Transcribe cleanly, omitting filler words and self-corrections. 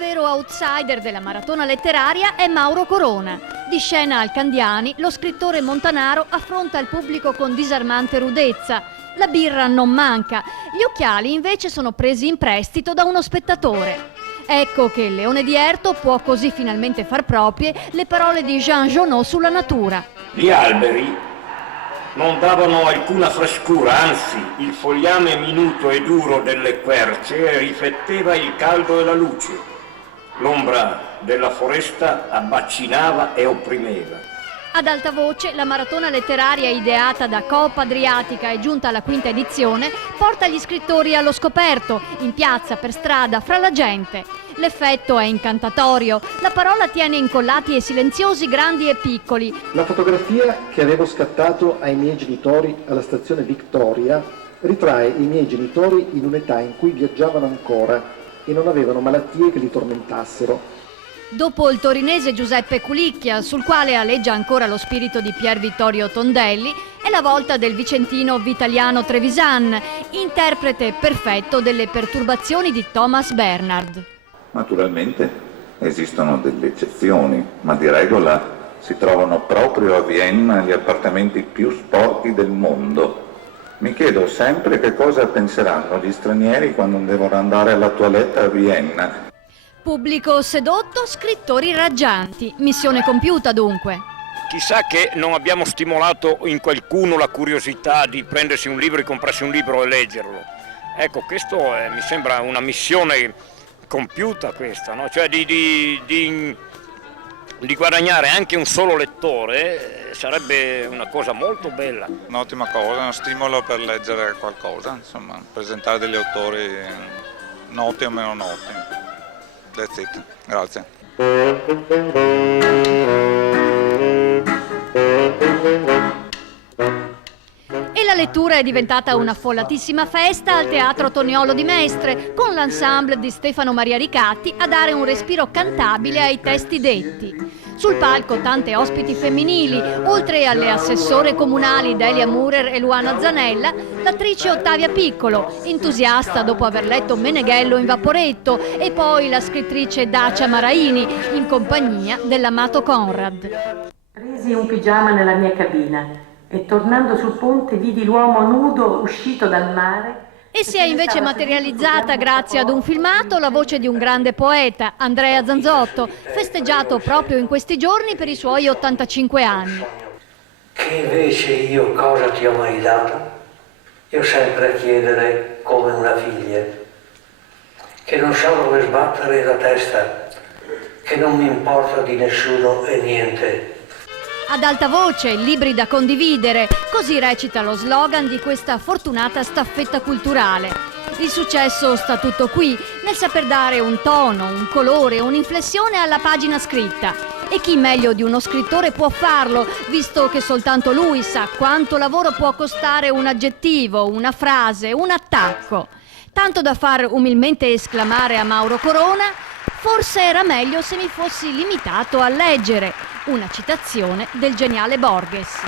vero outsider della maratona letteraria è Mauro Corona. Di scena al Candiani, lo scrittore montanaro affronta il pubblico con disarmante rudezza. La birra non manca, gli occhiali invece sono presi in prestito da uno spettatore. Ecco che il Leone di Erto può così finalmente far proprie le parole di Jean Genot sulla natura. Gli alberi non davano alcuna frescura, anzi il fogliame minuto e duro delle querce rifletteva il caldo e la luce. L'ombra della foresta abbacinava e opprimeva. Ad alta voce, la maratona letteraria ideata da Coop Adriatica e giunta alla quinta edizione porta gli scrittori allo scoperto, in piazza, per strada, fra la gente. L'effetto è incantatorio, la parola tiene incollati e silenziosi grandi e piccoli. La fotografia che avevo scattato ai miei genitori alla stazione Victoria ritrae i miei genitori in un'età in cui viaggiavano ancora e non avevano malattie che li tormentassero. Dopo il torinese Giuseppe Culicchia, sul quale aleggia ancora lo spirito di Pier Vittorio Tondelli, è la volta del vicentino Vitaliano Trevisan, interprete perfetto delle perturbazioni di Thomas Bernhard. Naturalmente esistono delle eccezioni, ma di regola si trovano proprio a Vienna gli appartamenti più sporchi del mondo. Mi chiedo sempre che cosa penseranno gli stranieri quando devono andare alla toilette a Vienna. Pubblico sedotto, scrittori raggianti. Missione compiuta dunque. Chissà che non abbiamo stimolato in qualcuno la curiosità di prendersi un libro, di comprarsi un libro e leggerlo. Ecco, questo mi sembra una missione compiuta questa, no? Cioè di guadagnare anche un solo lettore sarebbe una cosa molto bella. Un'ottima cosa, uno stimolo per leggere qualcosa, insomma, presentare degli autori noti o meno noti. That's it. Grazie. E la lettura è diventata una affollatissima festa al Teatro Toniolo di Mestre, con l'ensemble di Stefano Maria Ricatti a dare un respiro cantabile ai testi detti. Sul palco tante ospiti femminili, oltre alle assessore comunali Delia Murer e Luana Zanella, l'attrice Ottavia Piccolo, entusiasta dopo aver letto Meneghello in Vaporetto, e poi la scrittrice Dacia Maraini, in compagnia dell'amato Conrad. Presi un pigiama nella mia cabina e tornando sul ponte vidi l'uomo nudo uscito dal mare. E si è invece materializzata grazie ad un filmato la voce di un grande poeta, Andrea Zanzotto, festeggiato proprio in questi giorni per i suoi 85 anni. Che invece io cosa ti ho mai dato? Io sempre a chiedere come una figlia, che non so dove sbattere la testa, che non mi importa di nessuno e niente. Ad alta voce, libri da condividere, così recita lo slogan di questa fortunata staffetta culturale. Il successo sta tutto qui, nel saper dare un tono, un colore, un'inflessione alla pagina scritta. E chi meglio di uno scrittore può farlo, visto che soltanto lui sa quanto lavoro può costare un aggettivo, una frase, un attacco. Tanto da far umilmente esclamare a Mauro Corona: forse era meglio se mi fossi limitato a leggere. Una citazione del geniale Borges.